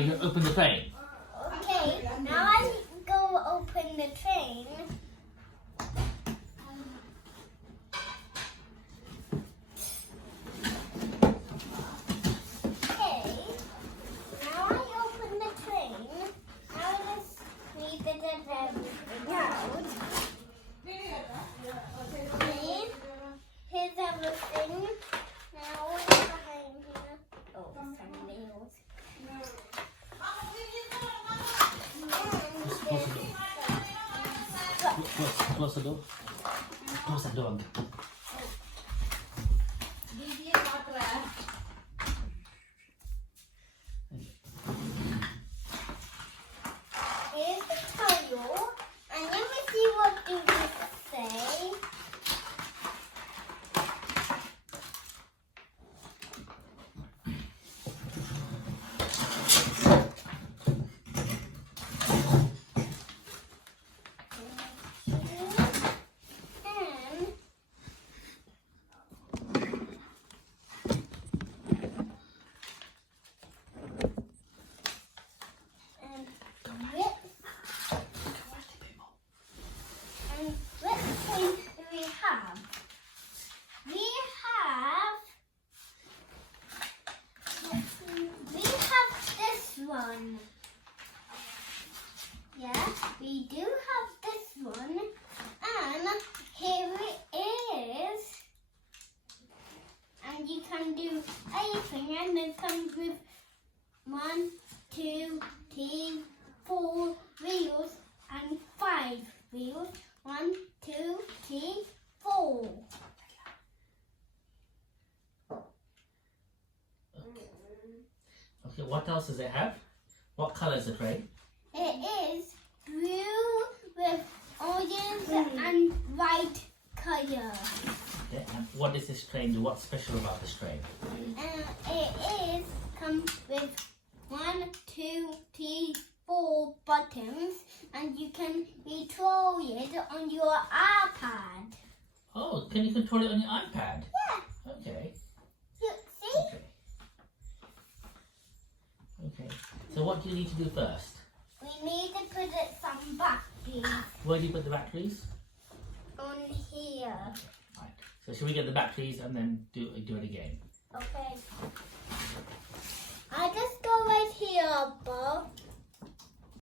you open the train. Okay, now I go open the train. Okay, now I open the train. Now let's read the everything out. Okay, here's everything. Now what's behind here? Oh, some nails. Close the door. Close the door. Here's the title, and let me see what do this say. And what train do we have? We have this one. Yeah, we do have this one. And here it is. And you can do anything, and it comes with 1, 2, 3, 4 wheels and 5 wheels. 1, 2, 3, 4. Okay, what else does it have? What colour is the train? It is blue with orange and white color. Okay, and what does this train do? What's special about this train? It is come with 1, 2, 3, 4 buttons, and you can control it on your iPad. Oh, can you control it on your iPad? Yeah. Okay. You see? Okay. Okay. So what do you need to do first? We need to put it some batteries Where do you put the batteries? on here. Right. So should we get the batteries and then do it again? Okay. I just go right here, Bob.